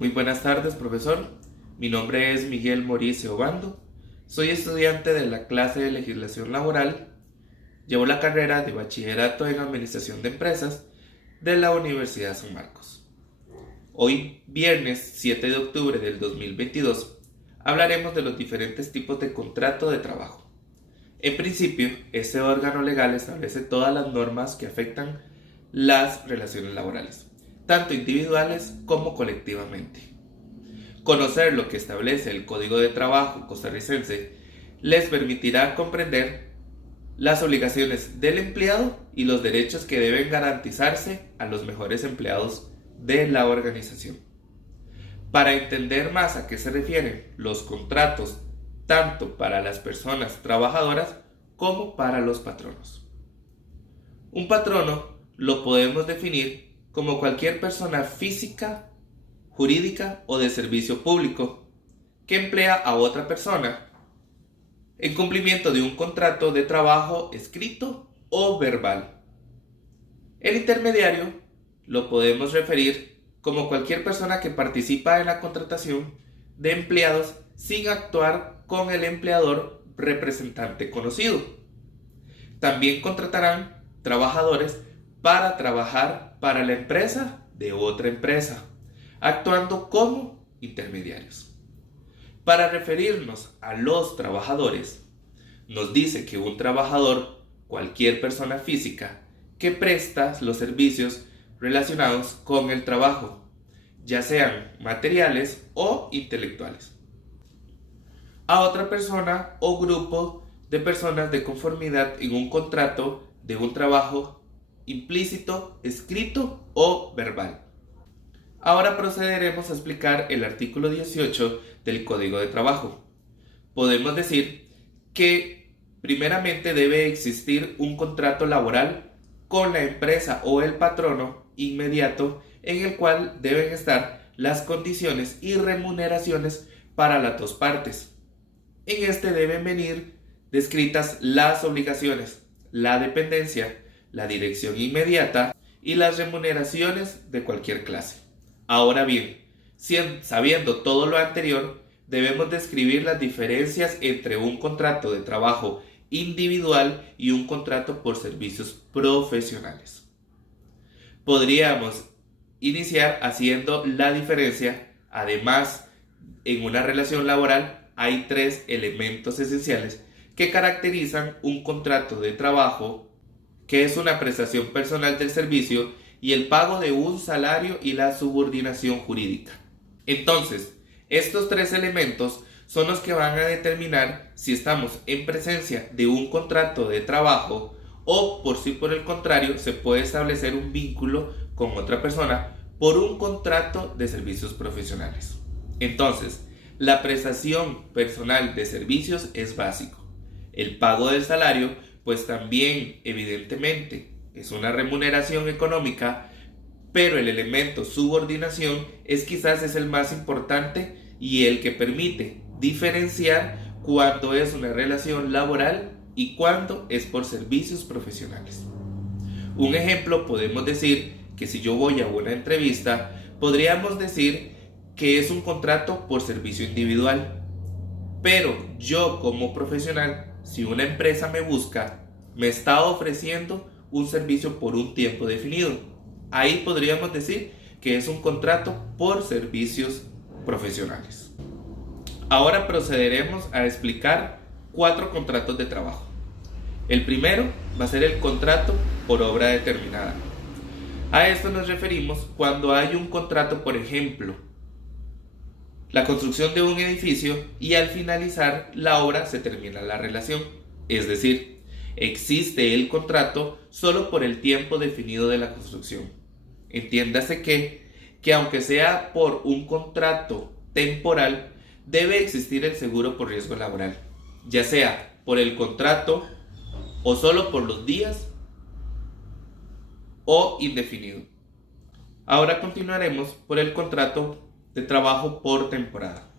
Muy buenas tardes, profesor. Mi nombre es Miguel Mauricio Obando. Soy estudiante de la clase de Legislación Laboral. Llevo la carrera de Bachillerato en Administración de Empresas de la Universidad San Marcos. Hoy, viernes 7 de octubre del 2022, hablaremos de los diferentes tipos de contrato de trabajo. En principio, este órgano legal establece todas las normas que afectan las relaciones laborales, tanto individuales como colectivamente. Conocer lo que establece el Código de Trabajo costarricense les permitirá comprender las obligaciones del empleado y los derechos que deben garantizarse a los mejores empleados de la organización. Para entender más a qué se refieren los contratos tanto para las personas trabajadoras como para los patronos. Un patrono lo podemos definir como cualquier persona física, jurídica o de servicio público que emplea a otra persona en cumplimiento de un contrato de trabajo escrito o verbal. El intermediario lo podemos referir como cualquier persona que participa en la contratación de empleados sin actuar con el empleador representante conocido. También contratarán trabajadores para trabajar para la empresa de otra empresa, actuando como intermediarios. Para referirnos a los trabajadores, nos dice que un trabajador, cualquier persona física, que presta los servicios relacionados con el trabajo, ya sean materiales o intelectuales, a otra persona o grupo de personas de conformidad en un contrato de un trabajo implícito, escrito o verbal. Ahora procederemos a explicar el artículo 18 del Código de Trabajo. Podemos decir que primeramente debe existir un contrato laboral con la empresa o el patrono inmediato en el cual deben estar las condiciones y remuneraciones para las dos partes. En este deben venir descritas las obligaciones, la dependencia, la dirección inmediata y las remuneraciones de cualquier clase. Ahora bien, sabiendo todo lo anterior, debemos describir las diferencias entre un contrato de trabajo individual y un contrato por servicios profesionales. Podríamos iniciar haciendo la diferencia. Además, en una relación laboral hay tres elementos esenciales que caracterizan un contrato de trabajo, que es una prestación personal del servicio y el pago de un salario y la subordinación jurídica. Entonces, estos tres elementos son los que van a determinar si estamos en presencia de un contrato de trabajo o por el contrario se puede establecer un vínculo con otra persona por un contrato de servicios profesionales. Entonces, la prestación personal de servicios es básico. El pago del salario, pues también evidentemente es una remuneración económica, pero el elemento subordinación es el más importante y el que permite diferenciar cuándo es una relación laboral y cuándo es por servicios profesionales. Un ejemplo, podemos decir que si yo voy a una entrevista, podríamos decir que es un contrato por servicio individual, pero yo como profesional, si una empresa me busca, me está ofreciendo un servicio por un tiempo definido. Ahí podríamos decir que es un contrato por servicios profesionales. Ahora procederemos a explicar 4 contratos de trabajo. El primero va a ser el contrato por obra determinada. A esto nos referimos cuando hay un contrato, por ejemplo, la construcción de un edificio y al finalizar la obra se termina la relación. Es decir, existe el contrato solo por el tiempo definido de la construcción. Entiéndase que aunque sea por un contrato temporal, debe existir el seguro por riesgo laboral, ya sea por el contrato o solo por los días o indefinido. Ahora continuaremos por el contrato de trabajo por temporada.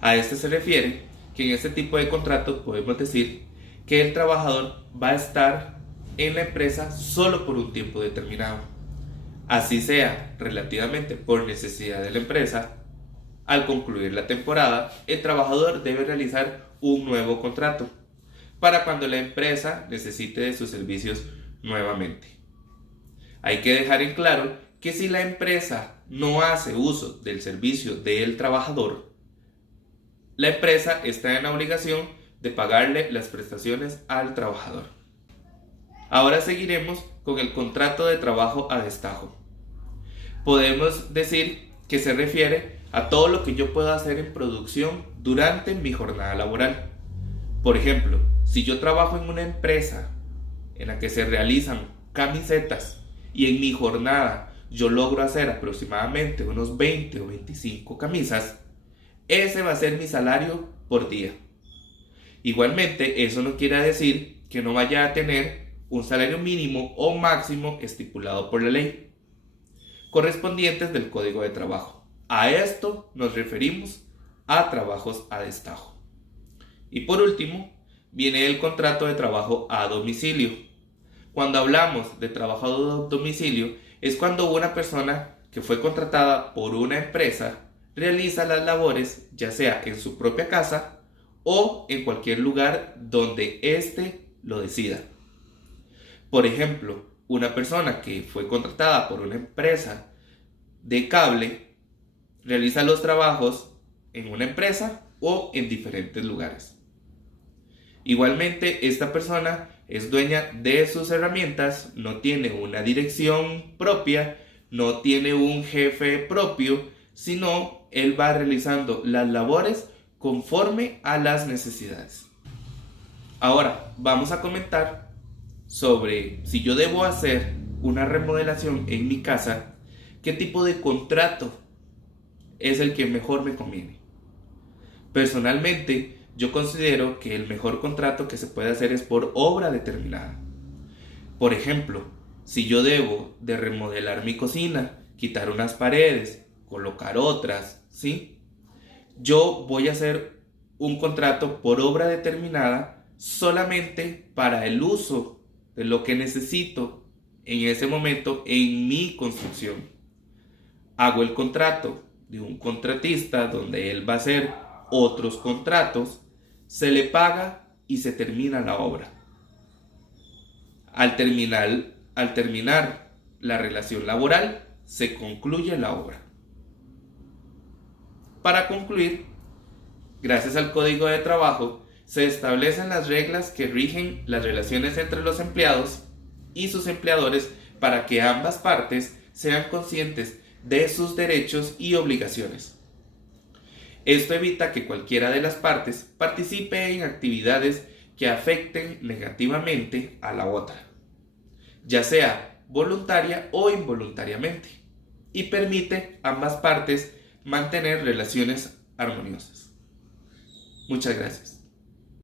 A este se refiere que en este tipo de contratos podemos decir que el trabajador va a estar en la empresa solo por un tiempo determinado, así sea relativamente por necesidad de la empresa Al concluir la temporada, el trabajador debe realizar un nuevo contrato para cuando la empresa necesite de sus servicios nuevamente. Hay que dejar en claro que si la empresa no hace uso del servicio del trabajador, la empresa está en la obligación de pagarle las prestaciones al trabajador. Ahora seguiremos con el contrato de trabajo a destajo. Podemos decir que se refiere a todo lo que yo pueda hacer en producción durante mi jornada laboral. Por ejemplo, si yo trabajo en una empresa en la que se realizan camisetas y en mi jornada yo logro hacer aproximadamente unos 20 o 25 camisas, ese va a ser mi salario por día. Igualmente, eso no quiere decir que no vaya a tener un salario mínimo o máximo estipulado por la ley, correspondientes del Código de Trabajo. A esto nos referimos a trabajos a destajo. Y por último, viene el contrato de trabajo a domicilio. Cuando hablamos de trabajo a domicilio, es cuando una persona que fue contratada por una empresa realiza las labores ya sea en su propia casa o en cualquier lugar donde éste lo decida. Por ejemplo, una persona que fue contratada por una empresa de cable realiza los trabajos en una empresa o en diferentes lugares. Igualmente, esta persona es dueña de sus herramientas, no tiene una dirección propia, no tiene un jefe propio, sino él va realizando las labores conforme a las necesidades. Ahora vamos a comentar sobre si yo debo hacer una remodelación en mi casa, qué tipo de contrato es el que mejor me conviene. Personalmente, yo considero que el mejor contrato que se puede hacer es por obra determinada. Por ejemplo, si yo debo de remodelar mi cocina, quitar unas paredes, colocar otras, ¿sí? Yo voy a hacer un contrato por obra determinada solamente para el uso de lo que necesito en ese momento en mi construcción. Hago el contrato de un contratista donde él va a hacer otros contratos, se le paga y se termina la obra. Al terminar la relación laboral, se concluye la obra. Para concluir, gracias al Código de Trabajo, se establecen las reglas que rigen las relaciones entre los empleados y sus empleadores para que ambas partes sean conscientes de sus derechos y obligaciones. Esto evita que cualquiera de las partes participe en actividades que afecten negativamente a la otra, ya sea voluntaria o involuntariamente, y permite a ambas partes mantener relaciones armoniosas. Muchas gracias.